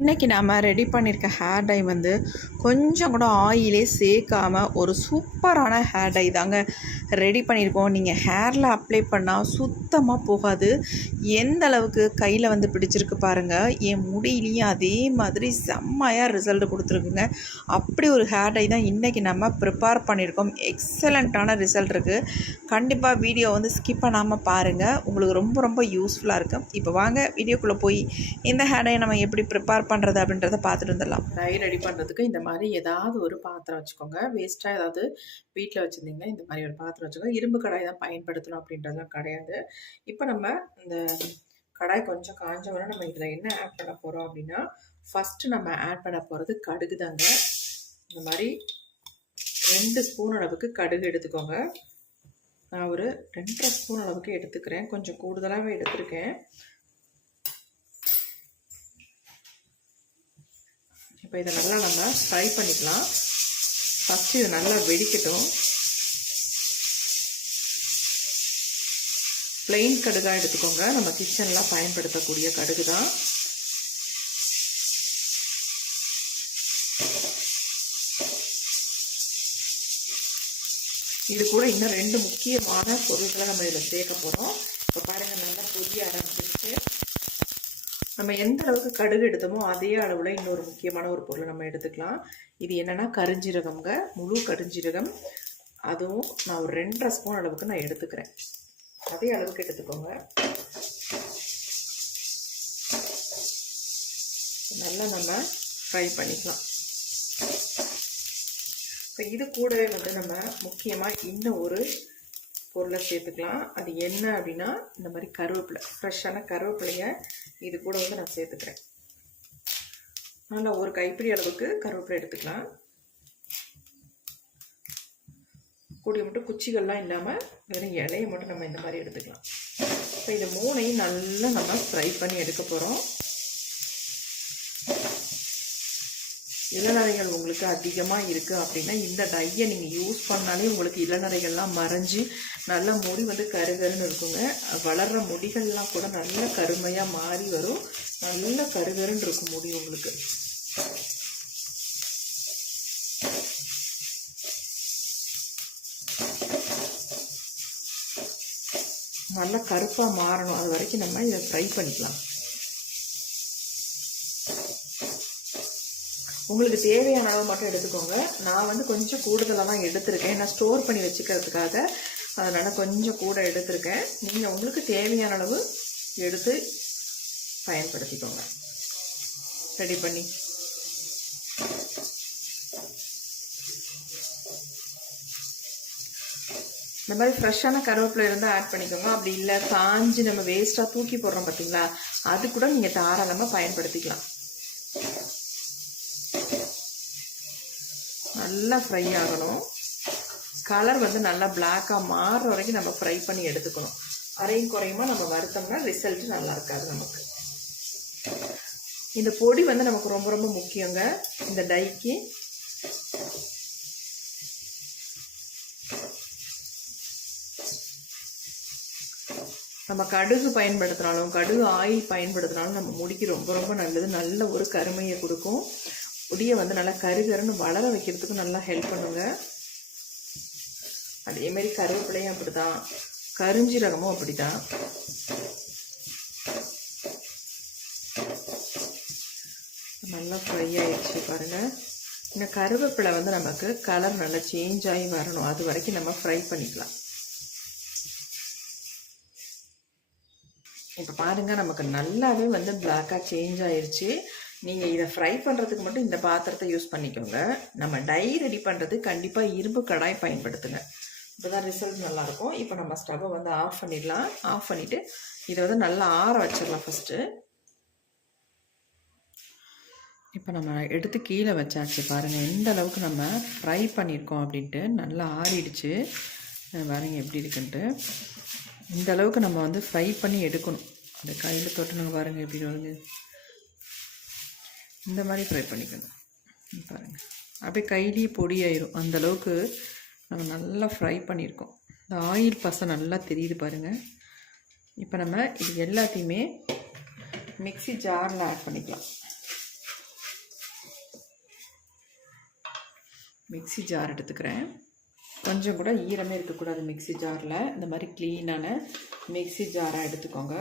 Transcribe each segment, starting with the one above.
இன்றைக்கி நாம் ரெடி பண்ணியிருக்க ஹேர் டை வந்து கொஞ்சம் கூட ஆயிலே சேர்க்காமல் ஒரு சூப்பரான ஹேர் டை தாங்க ரெடி பண்ணியிருக்கோம். நீங்கள் ஹேரில் அப்ளை பண்ணால் சுத்தமாக போகாது. எந்த அளவுக்கு கையில் வந்து பிடிச்சிருக்கு பாருங்கள். என் முடியிலையும் அதே மாதிரி செம்மையாக ரிசல்ட் கொடுத்துருக்குங்க. அப்படி ஒரு ஹேர் டை தான் இன்றைக்கி நம்ம ப்ரிப்பேர் பண்ணியிருக்கோம். எக்ஸலண்ட்டான ரிசல்ட் இருக்குது. கண்டிப்பாக வீடியோ வந்து ஸ்கிப் பண்ணாமல் பாருங்கள். உங்களுக்கு ரொம்ப ரொம்ப யூஸ்ஃபுல்லாக இருக்கும். இப்போ வாங்க வீடியோக்குள்ளே போய் இந்த ஹேர் டை நம்ம எப்படி ப்ரிப்பேர் பண்ணுறது அப்படின்றத பார்த்துட்டு வந்துடலாம். டை ரெடி பண்ணுறதுக்கு இந்த மாதிரி ஏதாவது ஒரு பாத்திரம் வச்சுக்கோங்க. வேஸ்ட்டாக ஏதாவது வீட்டில் வச்சுருந்தீங்கன்னா இந்த மாதிரி ஒரு பாத்திரம் வச்சுக்கோங்க. இரும்பு கடாய் தான் பயன்படுத்தணும் அப்படின்றதுலாம் கிடையாது. இப்போ நம்ம இந்த கடாய் கொஞ்சம் காஞ்ச உடனே நம்ம இதில் என்ன ஆட் பண்ண போகிறோம் அப்படின்னா, ஃபஸ்ட்டு நம்ம ஆட் பண்ண போகிறது கடுகு தாங்க. இந்த மாதிரி 2 ஸ்பூன் அளவுக்கு கடுகு எடுத்துக்கோங்க. நான் ஒரு 2.5 ஸ்பூன் அளவுக்கு எடுத்துக்கிறேன். கொஞ்சம் கூடுதலாகவே எடுத்துருக்கேன். இப்போ இதை நல்லா நம்ம ஃப்ரை பண்ணிக்கலாம். ஃபஸ்ட்டு இது நல்லா வெடிக்கட்டும். பிளெயின் கடுகாக எடுத்துக்கோங்க. நம்ம கிச்சனில் பயன்படுத்தக்கூடிய கடுகு தான். இது கூட இன்னும் 2 முக்கியமான பொருட்களை நம்ம இதில் சேர்க்க போகிறோம். இப்போ பாருங்கள், நல்லா பொரிய ஆரம்பிச்சிருச்சு. நம்ம எந்த அளவுக்கு கடுகு எடுத்தோமோ அதே அளவில் இன்னொரு முக்கியமான ஒரு பொருளை நம்ம எடுத்துக்கலாம். இது என்னென்னா கருஞ்சீரகம்ங்க, முழு கருஞ்சீரகம். அதுவும் நான் ஒரு 2.5 ஸ்பூன் அளவுக்கு நான் எடுத்துக்கிறேன். அதே அளவுக்கு எடுத்துக்கோங்க. நல்லா நம்ம ஃப்ரை பண்ணிக்கலாம். இப்போ இது கூடவே வந்து நம்ம முக்கியமாக இன்னும் ஒரு பொருளை சேர்த்துக்கலாம். அது என்ன அப்படின்னா, இந்த மாதிரி கருவேப்பிலை, ஃப்ரெஷ்ஷான கருவேப்பிலையை இது கூட வந்து நான் சேர்த்துக்கிறேன். நல்லா ஒரு கைப்பிடி அளவுக்கு கருவேப்பிலை எடுத்துக்கலாம். கூடிய மட்டும் குச்சிகள்லாம் இல்லாமல் வெறும் இலையை மட்டும் நம்ம இந்த மாதிரி எடுத்துக்கலாம். இப்போ இது 3ஐயும் நல்லா நம்ம ஃப்ரை பண்ணி எடுக்க போகிறோம். இளநரைகள் உங்களுக்கு அதிகமாக இருக்குது அப்படின்னா இந்த டையை நீங்கள் யூஸ் பண்ணாலே உங்களுக்கு இளநரைகள்லாம் மறைஞ்சி நல்ல முடி வந்து கருகருன்னு இருக்குங்க. வளர்கிற முடிகள்லாம் கூட நல்ல கருமையாக மாறி வரும். நல்ல கருகருன்னு இருக்கும் முடி உங்களுக்கு. நல்லா கருப்பாக மாறணும். அது வரைக்கும் நம்ம இதை ஃப்ரை பண்ணிக்கலாம். உங்களுக்கு தேவையான அளவு மட்டும் எடுத்துக்கோங்க. நான் வந்து கொஞ்சம் கூடுதலாக தான் எடுத்திருக்கேன். நான் ஸ்டோர் பண்ணி வச்சுக்கிறதுக்காக அதனால் கொஞ்சம் கூட எடுத்திருக்கேன். நீங்கள் உங்களுக்கு தேவையான அளவு எடுத்து பயன்படுத்திக்கோங்க. ரெடி பண்ணி இந்த மாதிரி ஃப்ரெஷ்ஷான கருவேப்பிலை இருந்தால் ஆட் பண்ணிக்கோங்க. அப்படி இல்லை காஞ்சி நம்ம வேஸ்ட்டாக தூக்கி போடுறோம் பார்த்தீங்களா, அது கூட நீங்கள் தாராளமாக பயன்படுத்திக்கலாம். நல்லா ஃப்ரை ஆகணும். கலர் வந்து நல்லா பிளாக்காக மாறுற வரைக்கும் நம்ம ஃப்ரை பண்ணி எடுத்துக்கணும். அரையும் குறையுமா நம்ம வறுத்தோம்னா ரிசல்ட் நல்லா இருக்காது நமக்கு. இந்த பொடி வந்து நமக்கு ரொம்ப ரொம்ப முக்கியங்க இந்த டைக்கு. நம்ம கடுகு பயன்படுத்தினாலும் கடுகு ஆயில் பயன்படுத்தினாலும் நம்ம முடிக்கு ரொம்ப ரொம்ப நல்லது. நல்ல ஒரு கருமையை கொடுக்கும். முடியை வந்து நல்லா கருகருன்னு வளர வைக்கிறதுக்கும் நல்லா ஹெல்ப் பண்ணுங்க. அதேமாரி கருவேப்பிலையும் அப்படி தான், கருஞ்சீரகமும் அப்படி தான். நல்லா ஃப்ரை ஆயிடுச்சு பாருங்கள். இந்த கருவேப்பிலை வந்து நமக்கு கலர் நல்லா சேஞ்ச் ஆகி வரணும். அது வரைக்கும் நம்ம ஃப்ரை பண்ணிக்கலாம். இப்போ பாருங்கள், நமக்கு நல்லாவே வந்து பிளாக்காக சேஞ்ச் ஆயிடுச்சு. நீங்கள் இதை ஃப்ரை பண்ணுறதுக்கு மட்டும் இந்த பாத்திரத்தை யூஸ் பண்ணிக்கோங்க. நம்ம டை ரெடி பண்ணுறது கண்டிப்பாக இரும்பு கடாய் பயன்படுத்துங்க. இப்போ தான் ரிசல்ட் நல்லாயிருக்கும். இப்போ நம்ம ஸ்டவ்வை வந்து ஆஃப் பண்ணிடலாம். ஆஃப் பண்ணிவிட்டு இதை வந்து நல்லா ஆற வச்சிடலாம் ஃபஸ்ட்டு. இப்போ நம்ம எடுத்து கீழே வச்சாச்சு. பாருங்கள் எந்த அளவுக்கு நம்ம ஃப்ரை பண்ணியிருக்கோம் அப்படின்ட்டு. நல்லா ஆறிடுச்சு பாருங்கள் எப்படி இருக்குன்ட்டு. இந்த அளவுக்கு நம்ம வந்து ஃப்ரை பண்ணி எடுக்கணும். அந்த கையில் தொட்டுனுங்க பாருங்கள் எப்படி வருங்க. இந்த மாதிரி ஃப்ரை பண்ணிக்கணும். பாருங்கள் அப்படியே கையிலேயே பொடியாயிரும். அந்தளவுக்கு நம்ம நல்லா ஃப்ரை பண்ணியிருக்கோம். இந்த ஆயில் பசை நல்லா தெரியுது பாருங்கள். இப்போ நம்ம இது எல்லாத்தையுமே மிக்ஸி ஜாரில் ஆட் பண்ணிக்கலாம். மிக்ஸி ஜார் எடுத்துக்கிறேன். கொஞ்சம் கூட ஈரமே இருக்கக்கூடாது மிக்ஸி ஜாரில். இந்த மாதிரி க்ளீனான மிக்ஸி ஜாராக எடுத்துக்கோங்க.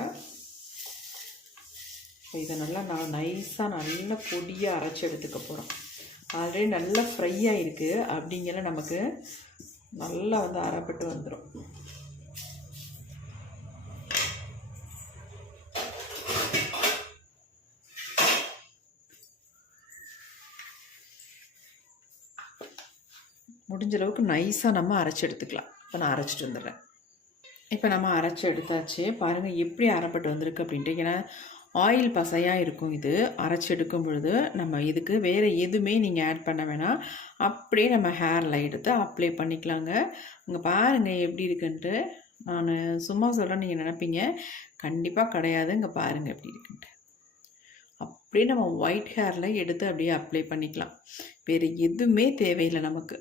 இதை நல்லா நைஸாக நல்ல பொடியாக அரைச்சி எடுத்துக்க போகிறோம். ஆல்ரெடி நல்லா ஃப்ரை ஆகிருக்கு, அப்படிங்கிற நமக்கு நல்லா வந்து அரைப்பட்டு வந்துடும். முடிஞ்ச அளவுக்கு நைஸாக நம்ம அரைச்சி எடுத்துக்கலாம். இப்போ நான் அரைச்சிட்டு வந்துடுறேன். இப்போ நம்ம அரைச்சி எடுத்தாச்சு. பாருங்கள் எப்படி அரைப்பட்டு வந்திருக்கு அப்படின்ட்டு. ஏன்னா ஆயில் பசையாக இருக்கும். இது அரைச்சி எடுக்கும் பொழுது நம்ம இதுக்கு வேறு எதுவுமே நீங்கள் ஆட் பண்ண வேணாம். அப்படியே நம்ம ஹேரில் எடுத்து அப்ளை பண்ணிக்கலாங்க. இங்கே பாருங்கள் எப்படி இருக்குன்ட்டு. நான் சும்மா சொல்கிறேன் நீங்கள் நினைப்பீங்க, கண்டிப்பாக கிடையாது. இங்கே பாருங்கள் எப்படி இருக்குன்ட்டு. அப்படியே நம்ம ஒயிட் ஹேரில் எடுத்து அப்படியே அப்ளை பண்ணிக்கலாம். வேறு எதுவுமே தேவையில்லை நமக்கு.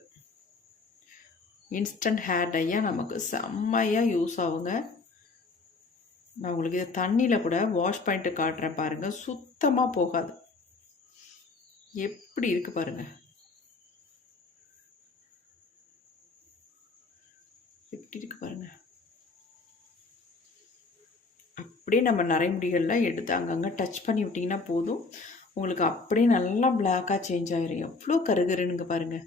இன்ஸ்டன்ட் ஹேர் டையாக நமக்கு செம்மையாக யூஸ் ஆகுங்க. நான் உங்களுக்கு இதை தண்ணியில் கூட வாஷ் பண்ணிட்டு காட்டுறேன் பாருங்கள். சுத்தமாக போகாது. எப்படி இருக்குது பாருங்கள், எப்படி இருக்குது பாருங்கள். அப்படியே நம்ம நரைமுடிகளில் எடுத்து அங்கங்கே டச் பண்ணி விட்டிங்கன்னா போதும், உங்களுக்கு அப்படியே நல்லா பிளாக்காக சேஞ்ச் ஆகிடும். எவ்வளோ கருகருன்னு பாருங்கள்.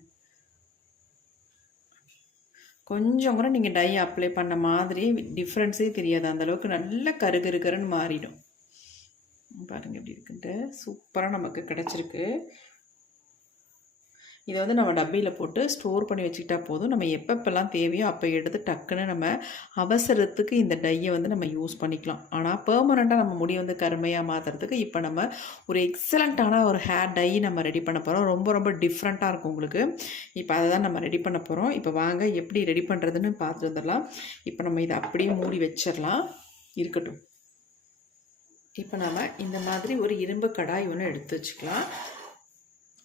கொஞ்சம் கூட நீங்கள் டை அப்ளை பண்ண மாதிரி டிஃப்ரென்ஸே தெரியாது. அந்தளவுக்கு நல்ல கருகருன்னு மாறிடும். பாருங்கள் எப்படி இருக்குன்ட்டு. சூப்பராக நமக்கு கிடச்சிருக்கு. இதை வந்து நம்ம டப்பியில் போட்டு ஸ்டோர் பண்ணி வச்சுக்கிட்டா போதும். நம்ம எப்பப்பெல்லாம் தேவையோ அப்போ எடுத்து டக்குன்னு நம்ம அவசரத்துக்கு இந்த டையை வந்து நம்ம யூஸ் பண்ணிக்கலாம். ஆனால் பெர்மனண்ட்டாக நம்ம முடி வந்து கருமையாக மாற்றுறதுக்கு இப்போ நம்ம ஒரு எக்ஸலண்ட்டான ஒரு ஹேர் டை நம்ம ரெடி பண்ண போகிறோம். ரொம்ப ரொம்ப டிஃப்ரெண்ட்டாக இருக்கும் உங்களுக்கு. இப்போ அதை தான் நம்ம ரெடி பண்ண போகிறோம். இப்போ வாங்க எப்படி ரெடி பண்ணுறதுன்னு பார்த்துட்டு வந்துடலாம். இப்போ நம்ம இதை அப்படியே மூடி வச்சிடலாம், இருக்கட்டும். இப்போ நம்ம இந்த மாதிரி ஒரு இரும்பு கடாய் ஒன்று எடுத்து வச்சுக்கலாம்.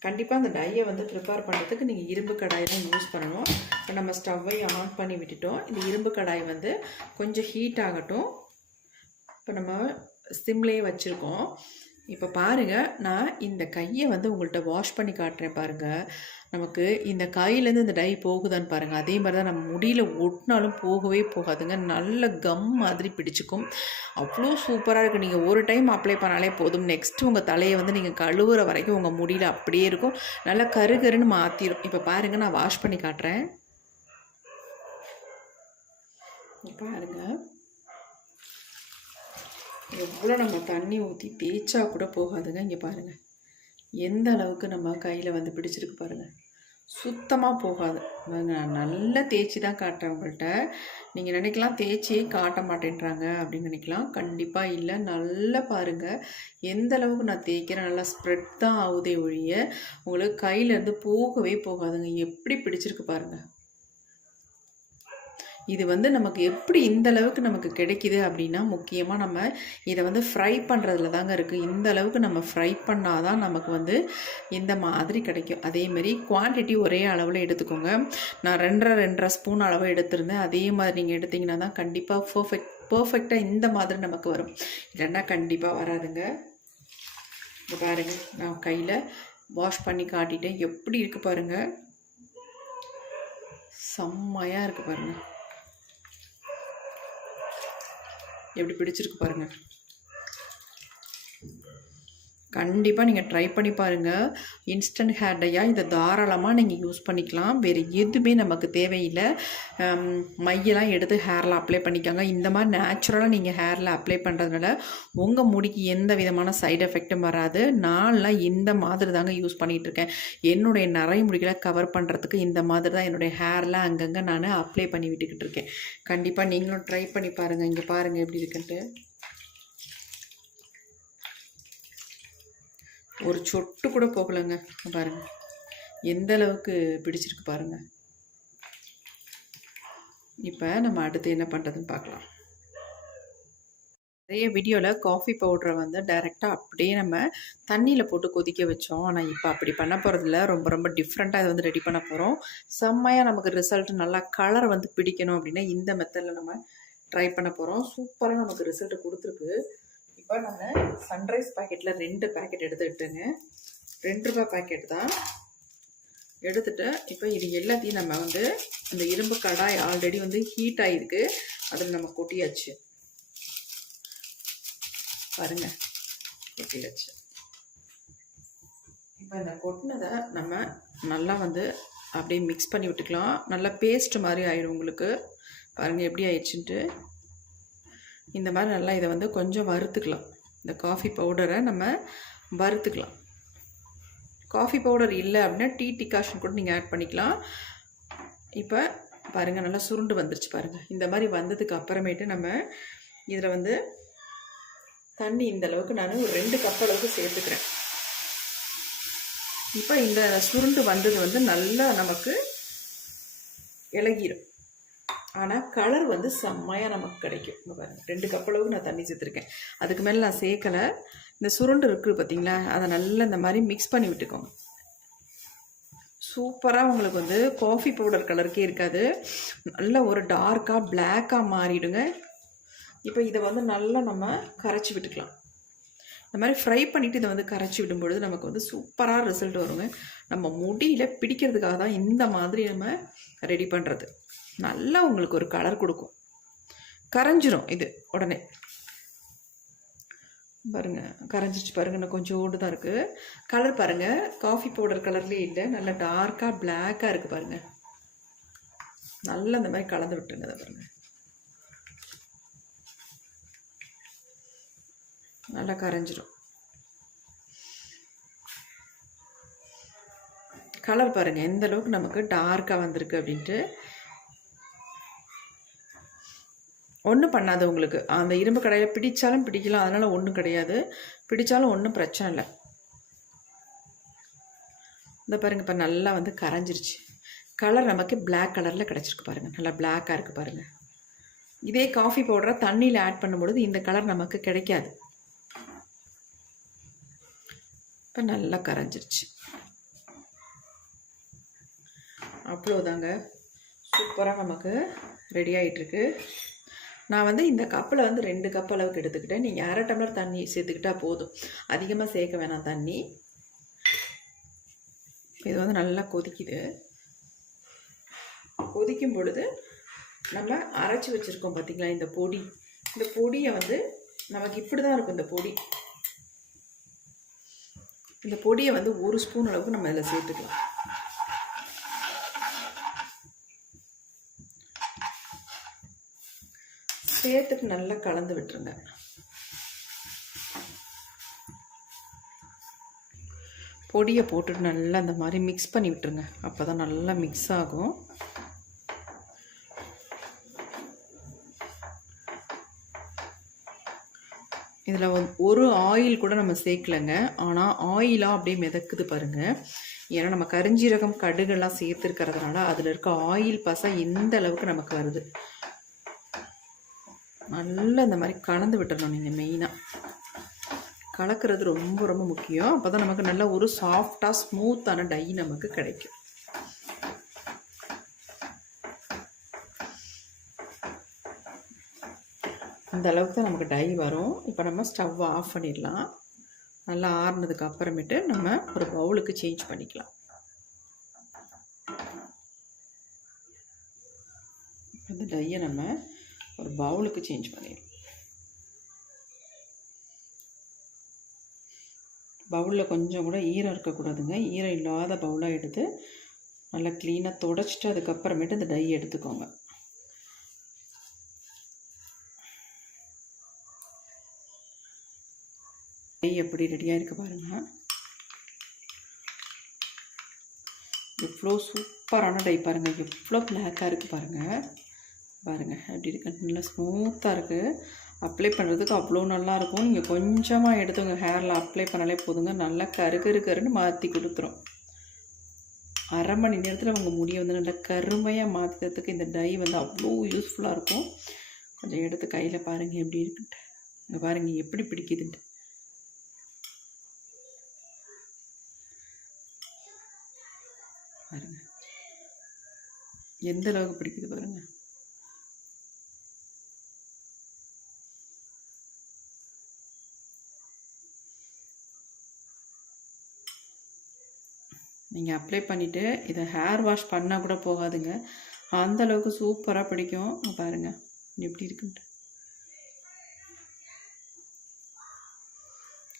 கண்டிப்பாக அந்த டையை வந்து ப்ரிப்பேர் பண்ணுறதுக்கு நீங்கள் இரும்பு கடாய் தான் யூஸ் பண்ணணும். இப்போ நம்ம ஸ்டவ்வை ஆன் பண்ணி விட்டுட்டோம். இந்த இரும்பு கடாய் வந்து கொஞ்சம் ஹீட் ஆகட்டும். இப்போ நம்ம சிம்லேயே வச்சுருக்கோம். இப்போ பாருங்கள், நான் இந்த கையை வந்து உங்கள்கிட்ட வாஷ் பண்ணி காட்டுறேன் பாருங்கள். நமக்கு இந்த கையிலேருந்து இந்த டை போகுதான்னு பாருங்கள். அதே மாதிரி தான் நம்ம முடியில் ஒட்டினாலும் போகவே போகாதுங்க. நல்ல கம் மாதிரி பிடிச்சிக்கும். அவ்வளோ சூப்பராக இருக்குது. நீங்கள் ஒரு டைம் அப்ளை பண்ணாலே போதும். நெக்ஸ்ட்டு உங்கள் தலையை வந்து நீங்கள் கழுவுற வரைக்கும் உங்கள் முடியில் அப்படியே இருக்கும். நல்லா கருகருன்னு மாற்றிடும். இப்போ பாருங்கள், நான் வாஷ் பண்ணி காட்டுறேன் பாருங்கள். எவ்வளோ நம்ம தண்ணி ஊற்றி தேய்ச்சா கூட போகாதுங்க. இங்கே பாருங்கள் எந்த அளவுக்கு நம்ம கையில் வந்து பிடிச்சிருக்கு பாருங்கள். சுத்தமாக போகாது. நான் நல்லா தேய்ச்சி தான் காட்டுறேன் உங்கள்கிட்ட. நீங்கள் நினைக்கலாம் தேய்ச்சியே காட்ட மாட்டேன்றாங்க அப்படின்னு நினைக்கலாம். கண்டிப்பாக இல்லை. நல்லா பாருங்கள் எந்த அளவுக்கு நான் தேய்க்கிறேன். நல்லா ஸ்ப்ரெட் தான் ஆகுதே ஒழிய உங்களுக்கு கையிலேருந்து போகவே போகாதுங்க. எப்படி பிடிச்சிருக்கு பாருங்கள். இது வந்து நமக்கு எப்படி இந்த அளவுக்கு நமக்கு கிடைக்கிது அப்படின்னா, முக்கியமாக நம்ம இதை வந்து ஃப்ரை பண்ணுறதுல தாங்க இருக்குது. இந்த அளவுக்கு நம்ம ஃப்ரை பண்ணால் தான் நமக்கு வந்து இந்த மாதிரி கிடைக்கும். அதேமாரி குவான்டிட்டி ஒரே அளவில் எடுத்துக்கோங்க. நான் 2.5 ஸ்பூன் அளவு எடுத்திருந்தேன். அதே மாதிரி நீங்கள் எடுத்திங்கன்னா தான் கண்டிப்பாக பர்ஃபெக்டாக இந்த மாதிரி நமக்கு வரும். இல்லைன்னா கண்டிப்பாக வராதுங்க. இப்போ பாருங்கள், நான் கையில் வாஷ் பண்ணி காட்டிட்டேன். எப்படி இருக்குது பாருங்கள். செம்மையாக இருக்குது பாருங்கள். எப்படி பிடிச்சிருக்கு பாருங்கள். கண்டிப்பாக நீங்கள் ட்ரை பண்ணி பாருங்கள். இன்ஸ்டன்ட் ஹேர் டையாக இதை தாராளமாக நீங்கள் யூஸ் பண்ணிக்கலாம். வேறு எதுவுமே நமக்கு தேவையில்லை. மையெல்லாம் எடுத்து ஹேரில் அப்ளை பண்ணிக்காங்க. இந்த மாதிரி நேச்சுரலாக நீங்கள் ஹேரில் அப்ளை பண்ணுறதுனால உங்கள் முடிக்கு எந்த விதமான சைடு எஃபெக்டும் வராது. நான்லாம் இந்த மாதிரி தாங்க யூஸ் பண்ணிகிட்ருக்கேன். என்னுடைய நிறைய முடிகளை கவர் பண்ணுறதுக்கு இந்த மாதிரி தான் என்னுடைய ஹேரில் அங்கங்கே நான் அப்ளை பண்ணி விட்டுக்கிட்டு இருக்கேன். கண்டிப்பாக நீங்களும் ட்ரை பண்ணி பாருங்கள். இங்கே பாருங்கள் எப்படி இருக்குன்ட்டு. ஒரு சொட்டு கூட போகலைங்க. பாருங்கள் எந்த அளவுக்கு பிடிச்சிருக்கு பாருங்கள். இப்போ நம்ம அடுத்து என்ன பண்ணுறதுன்னு பார்க்கலாம். நிறைய வீடியோவில் காஃபி பவுடரை வந்து டைரெக்டாக அப்படியே நம்ம தண்ணியில் போட்டு கொதிக்க வச்சோம். ஆனால் இப்போ அப்படி பண்ண போகிறதில்ல. ரொம்ப ரொம்ப டிஃப்ரெண்ட்டாக இதை வந்து ரெடி பண்ண போகிறோம். செம்மையாக நமக்கு ரிசல்ட் நல்லா கலர் வந்து பிடிக்கணும் அப்படின்னா இந்த மெத்தடில் நம்ம ட்ரை பண்ண போகிறோம். சூப்பராக நமக்கு ரிசல்ட் கொடுத்துருக்கு. இப்போ நான் சன்ரைஸ் பேக்கெட்டில் 2 பேக்கெட் எடுத்துக்கிட்டேங்க. 2 ரூபாய் பேக்கெட் தான். எடுத்துட்டு இப்போ இது எல்லாத்தையும் நம்ம வந்து அந்த இரும்பு கடாய் ஆல்ரெடி வந்து ஹீட் ஆகிருக்கு, அதில் நம்ம கொட்டியாச்சு. பாருங்கள், கொட்டியாச்சு. இப்போ இந்த கொட்டினதை நம்ம நல்லா வந்து அப்படியே மிக்ஸ் பண்ணி விட்டுக்கலாம். நல்லா பேஸ்ட் மாதிரி ஆகிடும் உங்களுக்கு. பாருங்கள் எப்படி ஆயிடுச்சுன்ட்டு. இந்த மாதிரி நல்லா இதை வந்து கொஞ்சம் வறுத்துக்கலாம். இந்த காஃபி பவுடரை நம்ம வறுத்துக்கலாம். காஃபி பவுடர் இல்லை அப்படின்னா டீ டிகாஷன் கூட நீங்கள் ஆட் பண்ணிக்கலாம். இப்போ பாருங்கள் நல்லா சுருண்டு வந்துருச்சு பாருங்கள். இந்த மாதிரி வந்ததுக்கு அப்புறமேட்டு நம்ம இதில் வந்து தண்ணி இந்த அளவுக்கு நான் ஒரு 2 கப் அளவுக்கு சேர்த்துக்கிறேன். இப்போ இந்த சுருண்டு வந்தது வந்து நல்லா நமக்கு இலகிடும். ஆனால் கலர் வந்து செம்மையாக நமக்கு கிடைக்கும். இங்கே பாருங்கள் 2 கப் அளவுக்கு நான் தண்ணி சேர்த்துருக்கேன். அதுக்கு மேலே நான் சேர்க்கலை. இந்த சுருண்டு இருக்குது பார்த்தீங்களா, அதை நல்லா இந்த மாதிரி மிக்ஸ் பண்ணி விட்டுக்கோங்க. சூப்பராக உங்களுக்கு வந்து காஃபி பவுடர் கலருக்கே இருக்காது, நல்ல ஒரு டார்க்காக பிளாக்காக மாறிடுங்க. இப்போ இதை வந்து நல்லா நம்ம கரைச்சி விட்டுக்கலாம். இந்த மாதிரி ஃப்ரை பண்ணிவிட்டு இதை வந்து கரைச்சி விடும்பொழுது நமக்கு வந்து சூப்பராக ரிசல்ட் வருங்க. நம்ம முடியில் பிடிக்கிறதுக்காக தான் இந்த மாதிரி நம்ம ரெடி பண்ணுறது. நல்லா உங்களுக்கு ஒரு கலர் கொடுக்கும். கரைஞ்சிரும் இது உடனே. பாருங்கள் கரைஞ்சிச்சு பாருங்கள். இன்னும் கொஞ்சோண்டு தான் இருக்குது. கலர் பாருங்கள், காஃபி பவுடர் கலர்லேயே இல்லை, நல்லா டார்க்காக பிளாக்காக இருக்குது பாருங்கள். நல்லா இந்த மாதிரி கலந்து விட்டுருங்க. அதை பாருங்கள் நல்லா கரைஞ்சிரும். கலர் பாருங்கள் எந்த அளவுக்கு நமக்கு டார்க்காக வந்திருக்கு அப்படின்ட்டு. ஒன்றும் பண்ணாது உங்களுக்கு. அந்த இரும்பு கடாயில் பிடிச்சாலும் பிடிக்கலாம், அதனால் ஒன்றும் கிடையாது. பிடிச்சாலும் ஒன்றும் பிரச்சனை இல்லை. இந்த பாருங்கள் இப்போ நல்லா வந்து கரைஞ்சிருச்சு. கலர் நமக்கு பிளாக் கலரில் கிடச்சிருக்கு பாருங்கள். நல்லா பிளாக்காக இருக்குது பாருங்கள். இதே காஃபி பவுடரை தண்ணியில் ஆட் பண்ணும்பொழுது இந்த கலர் நமக்கு கிடைக்காது. இப்போ நல்லா கரைஞ்சிருச்சு. அவ்வளோதாங்க, சூப்பராக நமக்கு ரெடி ஆகிட்டுருக்கு. நான் வந்து இந்த கப்பில் வந்து 2 கப் அளவுக்கு எடுத்துக்கிட்டேன். நீங்கள் 1/2 டம்ளர் தண்ணி சேர்த்துக்கிட்டால் போதும், அதிகமாக சேர்க்க வேணாம் தண்ணி. இது வந்து நல்லா கொதிக்குது. கொதிக்கும் பொழுது நம்ம அரைச்சி வச்சுருக்கோம் பார்த்திங்களா இந்த பொடி, இந்த பொடியை வந்து நமக்கு இப்படி தான் இருக்கும். இந்த பொடியை வந்து 1 ஸ்பூன் அளவுக்கு நம்ம இதில் சேர்த்துக்கலாம். சேர்த்துட்டு நல்லா கலந்து விட்டுருங்க. பொடியை போட்டுட்டு நல்லா அந்த மாதிரி மிக்ஸ் பண்ணி விட்டுருங்க. அப்போ தான் நல்லா மிக்ஸ் ஆகும். இதில் ஒரு ஆயில் கூட நம்ம சேர்க்கலைங்க, ஆனால் ஆயிலாக அப்படியே மிதக்குது பாருங்கள். ஏன்னா நம்ம கரிஞ்சீரகம் கடுகெல்லாம் சேர்த்துருக்கிறதுனால அதில் இருக்க ஆயில் பசை எந்த அளவுக்கு நமக்கு வருது. நல்லா இந்த மாதிரி கலந்து விட்டுறணும். நீங்கள் மெயினாக கலக்கிறது ரொம்ப ரொம்ப முக்கியம். அப்போ தான் நமக்கு நல்ல ஒரு சாஃப்டாக ஸ்மூத்தான டை நமக்கு கிடைக்கும். இந்த அளவுக்கு தான் நமக்கு டை வரும். இப்போ நம்ம ஸ்டவ் ஆஃப் பண்ணிடலாம். நல்லா ஆறுனதுக்கு அப்புறமேட்டு நம்ம ஒரு பவுலுக்கு சேஞ்ச் பண்ணிக்கலாம். அந்த டையை நம்ம ஒரு பவுலுக்கு சேஞ்ச் பண்ணிடலாம். பவுலில் கொஞ்சம் கூட ஈரம் இருக்கக்கூடாதுங்க. ஈரம் இல்லாத பவுலாக எடுத்து நல்லா க்ளீனாக துடைச்சிட்டு அதுக்கப்புறமேட்டு இந்த டை எடுத்துக்கோங்க. டை எப்படி ரெடியாக இருக்குது பாருங்கள். எவ்வளோ சூப்பரான டை பாருங்கள், எவ்வளோ பிளாக்காக இருக்குது பாருங்கள். பாருங்கள் எப்படி இருக்கு, நல்லா ஸ்மூத்தாக இருக்குது. அப்ளை பண்ணுறதுக்கு அவ்வளோ நல்லாயிருக்கும். நீங்கள் கொஞ்சமாக எடுத்து உங்கள் ஹேரில் அப்ளை பண்ணாலே போதுங்க, நல்லா கருன்னு மாற்றி கொடுத்துரும். அரை மணி நேரத்தில் உங்கள் முடியை வந்து நல்லா கருமையாக மாற்றுறதுக்கு இந்த டை வந்து அவ்வளோ யூஸ்ஃபுல்லாக இருக்கும். கொஞ்சம் எடுத்து கையில் பாருங்கள் எப்படி இருக்குன்ட்டு. இங்கே பாருங்கள் எப்படி பிடிக்குதுன்ட்டு. பாருங்கள் எந்த அளவுக்கு பிடிக்குது பாருங்கள். நீங்கள் அப்ளை பண்ணிவிட்டு இதை ஹேர் வாஷ் பண்ணால் கூட போகாதுங்க, அந்தளவுக்கு சூப்பராக பிடிக்கும். பாருங்கள் எப்படி இருக்குன்ட்டு.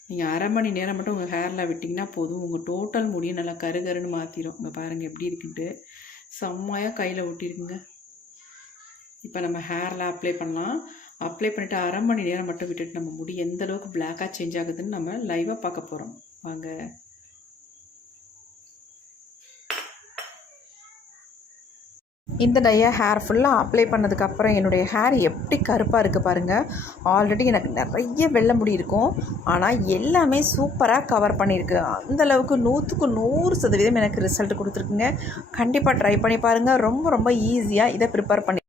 நீங்கள் அரை மணி நேரம் மட்டும் உங்கள் ஹேரில் விட்டிங்கன்னா போதும், உங்கள் டோட்டல் முடியும் நல்லா கருகருன்னு மாற்றிடும். இங்கே பாருங்கள் எப்படி இருக்குன்ட்டு, செம்மையாக கையில் ஒட்டியிருக்குங்க. இப்போ நம்ம ஹேரில் அப்ளை பண்ணலாம். அப்ளை பண்ணிவிட்டு அரை மணி நேரம் மட்டும் விட்டுட்டு நம்ம முடி எந்த அளவுக்கு பிளாக்காக சேஞ்ச் ஆகுதுன்னு நம்ம லைவாக பார்க்க போகிறோம். வாங்க. இந்த டையை ஹேர் ஃபுல்லாக அப்ளை பண்ணதுக்கப்புறம் என்னுடைய ஹேர் எப்படி கருப்பாக இருக்குது பாருங்கள். ஆல்ரெடி எனக்கு நிறைய வெள்ளை முடி இருக்கும், ஆனால் எல்லாமே சூப்பராக கவர் பண்ணியிருக்கு. அந்தளவுக்கு 100க்கு 100% எனக்கு ரிசல்ட் கொடுத்துருக்குங்க. கண்டிப்பாக ட்ரை பண்ணி பாருங்கள். ரொம்ப ரொம்ப ஈஸியாக இதை ப்ரிப்பேர் பண்ணி